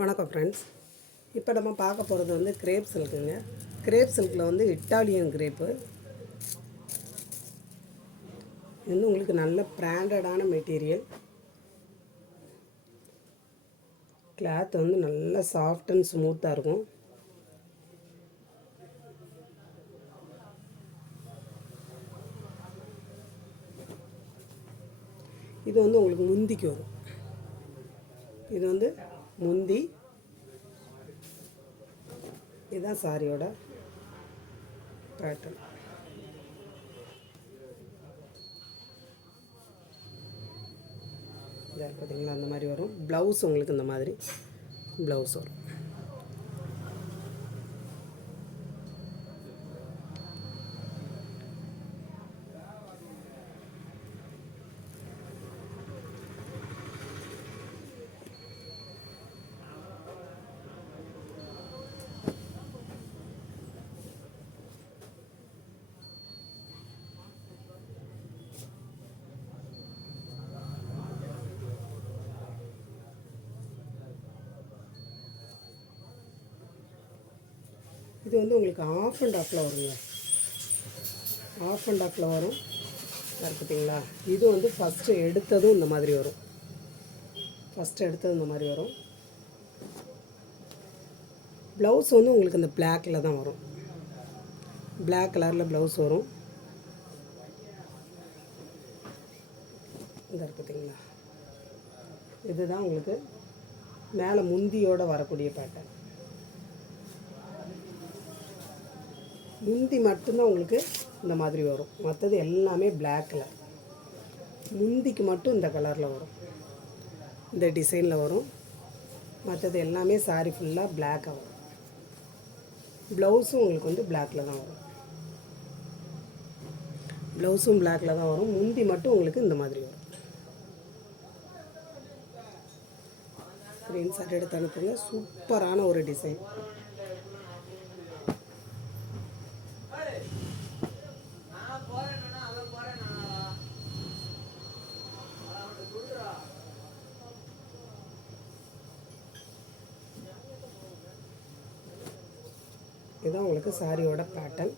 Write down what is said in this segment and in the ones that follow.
வணக்கம் ஃப்ரெண்ட்ஸ். இப்போ நம்ம பார்க்க போகிறது வந்து கிரேப் சில்க்குங்க. கிரேப் சில்கில் வந்து இட்டாலியன் கிரேப்பு. இது வந்து உங்களுக்கு நல்ல பிராண்டடான மெட்டீரியல். கிளாத் வந்து நல்லா சாஃப்ட் அண்ட் ஸ்மூத்தாக இருக்கும். இது வந்து உங்களுக்கு முந்திக்கு வரும். இது வந்து முந்தி. இதுதான் சாரியோட பேட்டர்ன். இதாக பார்த்தீங்களா, அந்த மாதிரி வரும். ப்ளவுஸ் உங்களுக்கு இந்த மாதிரி ப்ளவுஸ் வரும். இது வந்து உங்களுக்கு ஆஃப் அண்ட் ஆஃபில் வருங்க. ஆஃப் அண்ட் ஆஃபில் வரும். பார்த்தீங்களா, இது வந்து ஃபஸ்ட்டு எடுத்ததும் இந்த மாதிரி வரும். ஃபஸ்ட்டு எடுத்தது இந்த மாதிரி வரும். ப்ளவுஸ் வந்து உங்களுக்கு இந்த பிளாக்கில் தான் வரும். பிளாக் கலரில் ப்ளவுஸ் வரும். இந்த பார்த்தீங்களா, இதுதான் உங்களுக்கு மேலே முந்தியோடு வரக்கூடிய பேட்டர்ன். முந்தி மட்டும்தான் உங்களுக்கு இந்த மாதிரி வரும். மற்றது எல்லாமே பிளாக் கலர். முந்திக்கு மட்டும் இந்த கலரில் வரும், இந்த டிசைனில் வரும். மற்றது எல்லாமே சாரி ஃபுல்லாக பிளாக்காக வரும். ப்ளவுஸும் உங்களுக்கு வந்து பிளாக்கில் தான் வரும். ப்ளவுஸும் பிளாக்கில் தான் வரும். முந்தி மட்டும் உங்களுக்கு இந்த மாதிரி வரும். ஸ்க்ரீன்ஷாட் எடுத்து அனுப்புங்க. சூப்பரான ஒரு டிசைன். இதுதான் உங்களுக்கு சாரியோட பேட்டர்ன்.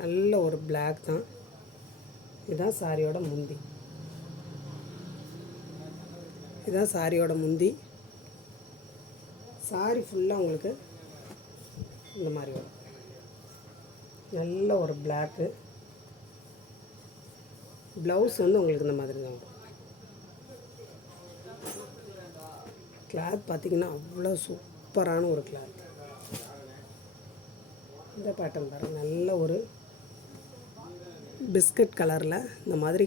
நல்ல ஒரு பிளாக் தான். இதுதான் சாரியோட முந்தி. இதுதான் சாரியோட முந்தி. சாரி ஃபுல்லாக உங்களுக்கு இந்த மாதிரி வரும். நல்ல ஒரு பிளாக்கு. ப்ளவுஸ் வந்து உங்களுக்கு இந்த மாதிரி தான் வரும். கிளாத் பார்த்திங்கன்னா அவ்வளோ சூப்பரான ஒரு கிளாத். இந்த பேட்டர்ன் பாருங்கள். நல்ல ஒரு பிஸ்கட் கலரில் இந்த மாதிரி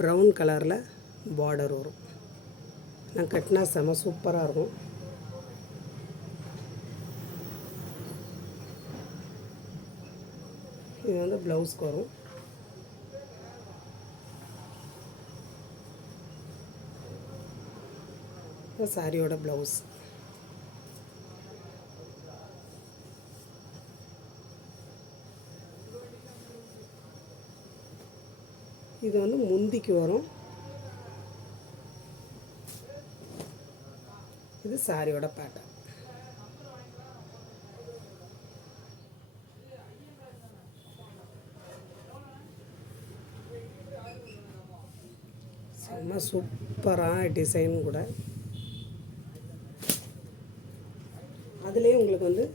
ப்ரௌன் கலரில் பார்டர் வரும். நான் கட்டினா செம சூப்பராக இருக்கும். இது வந்து ப்ளவுஸ்க்கு வரும். சாரியோட ப்ளவுஸ். இது வந்து முந்திக்கு வரும். இது சாரியோட பேட்டர்ன். செம்ம சூப்பரான டிசைன் கூட. அதுலேயே உங்களுக்கு வந்து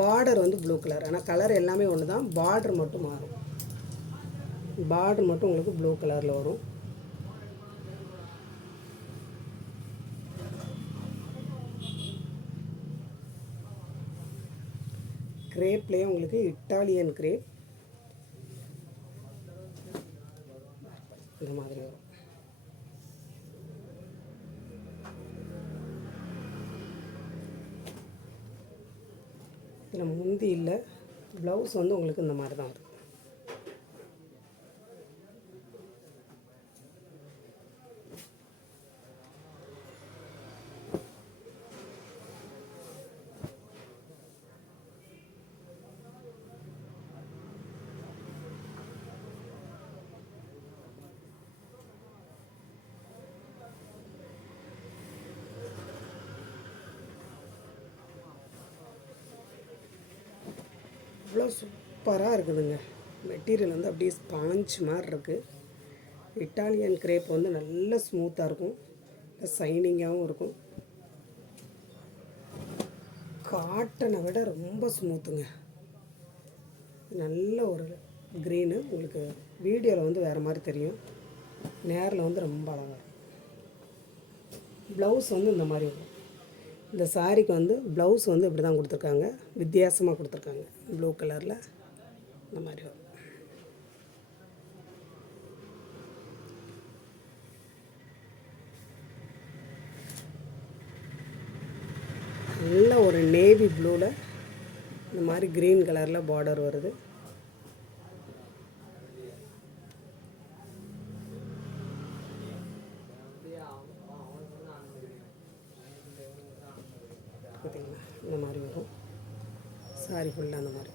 பார்டர் வந்து ப்ளூ கலர். ஆனால் கலர் எல்லாமே ஒன்று தான், பார்டர் மட்டும் மாறும். பார்டர் மட்டும் உங்களுக்கு ப்ளூ கலரில் வரும். கிரேப்லேயே உங்களுக்கு இட்டாலியன் கிரேப் இந்த மாதிரி வரும். இதில் முந்தி இல்லை. ப்ளவுஸ் வந்து உங்களுக்கு இந்த மாதிரி தான் வரும். சூப்பராக இருக்குதுங்க. மெட்டீரியல் வந்து அப்படியே ஸ்பாஞ்ச் மாதிரி இருக்குது. இட்டாலியன் கிரேப் வந்து நல்ல ஸ்மூத்தாக இருக்கும், சைனிங்காகவும் இருக்கும். காட்டனை விட ரொம்ப ஸ்மூத்துங்க. நல்ல ஒரு க்ரீனு. உங்களுக்கு வீடியோவில் வந்து வேறு மாதிரி தெரியும், நேரில் வந்து ரொம்ப அழகாக இருக்கும். ப்ளவுஸ் வந்து இந்த மாதிரி வரும். இந்த சாரீக்கு வந்து ப்ளவுஸ் வந்து இப்படி தான் கொடுத்துருக்காங்க, வித்தியாசமாக கொடுத்துருக்காங்க. ப்ளூ கலரில் இந்த மாதிரி வரும். நல்ல ஒரு நேவி ப்ளூவில் இந்த மாதிரி க்ரீன் கலரில் பார்டர் வருது. பார்த்தீங்களா, இந்த மாதிரி வரும் சாரி ஃபுல்லாக அந்த மாதிரி.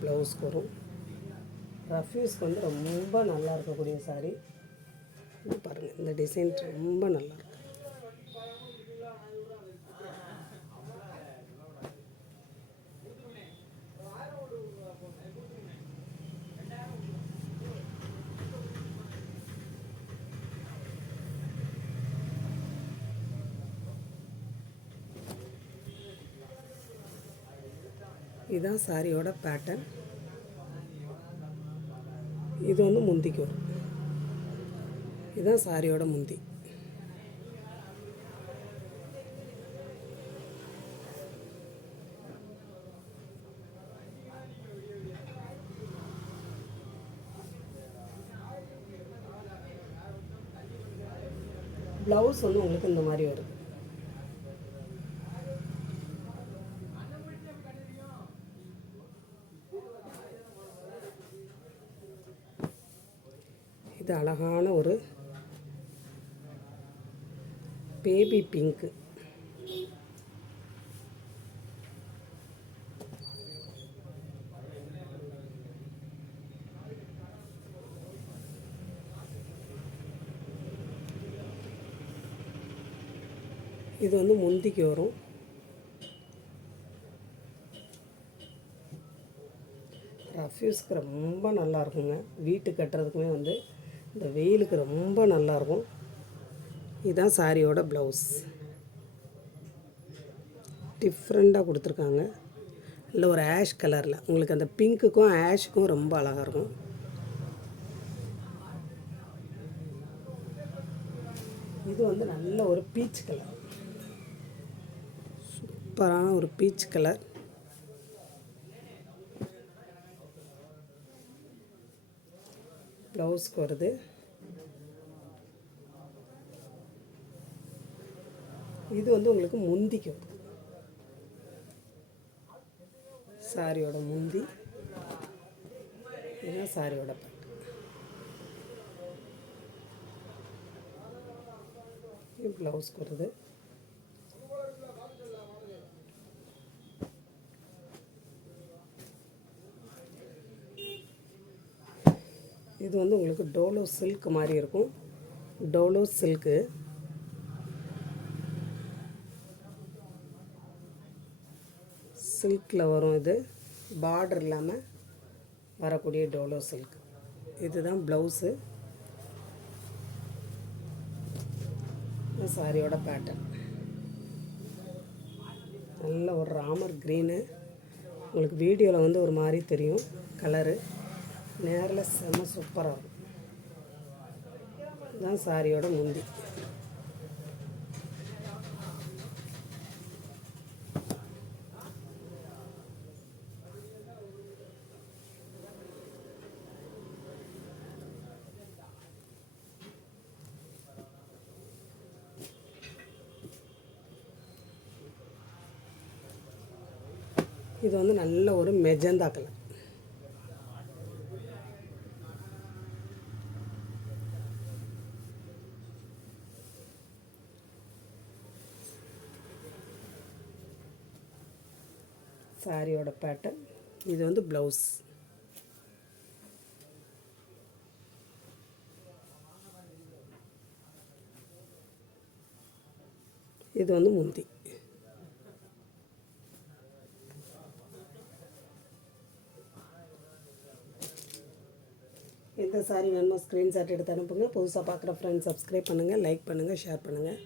ப்ளவுஸ்க்கு வரும். ரஃப்யூஸ்க்கு வந்து ரொம்ப நல்லா இருக்கக்கூடிய சாரீ. இது பாருங்கள், இந்த டிசைன் ரொம்ப நல்லாயிருக்கு. இதுதான் சாரியோட பேட்டர்ன். இது வந்து முந்திக்கு வரும். இதுதான் சாரியோட முந்தி. ப்ளவுஸ் வந்து உங்களுக்கு இந்த மாதிரி வருது. இது அழகான ஒரு பேபி பிங்க்கு. இது வந்து முந்திக்கு வரும். ரஃப்யூஸ்க்கு ரொம்ப நல்லா இருக்குங்க. வீட்டுக்கு கட்டுறதுக்குமே வந்து இந்த வெயிலுக்கு ரொம்ப நல்லாயிருக்கும். இதுதான் சாரியோட ப்ளவுஸ். டிஃப்ரெண்ட்டாக கொடுத்துருக்காங்க. இல்லை ஒரு ஆஷ் கலரில், உங்களுக்கு அந்த பிங்க்குக்கும் ஆஷுக்கும் ரொம்ப அழகாக இருக்கும். இது வந்து நல்ல ஒரு பீச் கலர், சூப்பரான ஒரு பீச் கலர். ப்ளவுஸ்க்கு வருது. இது வந்து உங்களுக்கு முந்திக்கு வரும். சாரியோட முந்தி. இதுதான் சாரியோட பட்டு. இது ப்ளவுஸ்க்கு வருது. இது வந்து உங்களுக்கு டோலோ சில்க் மாதிரி இருக்கும். டோலோ சில்க்கு. சில்கில் வரும். இது பார்டர் இல்லாமல் வரக்கூடிய டோலோ சில்க். இதுதான் ப்ளவுஸு. சாரியோட பேட்டர்ன் நல்ல ஒரு ராமர் க்ரீனு. உங்களுக்கு வீடியோவில் வந்து ஒரு மாதிரி தெரியும் கலரு, நேரில் செம்ம சூப்பராக இருக்கும். இதுதான் சாரியோட முந்தி. இது வந்து நல்ல ஒரு மெஜந்தா கலர். சாரியோட பேட்டர்ன். இது வந்து ப்ளவுஸ். இது வந்து முந்தி. எந்த சாரி வேணுமோ ஸ்க்ரீன்ஷாட் எடுத்து அனுப்புங்க. புதுசாக பார்க்குற ஃப்ரெண்ட்ஸ் சப்ஸ்கிரைப் பண்ணுங்கள், லைக் பண்ணுங்கள், ஷேர் பண்ணுங்கள்.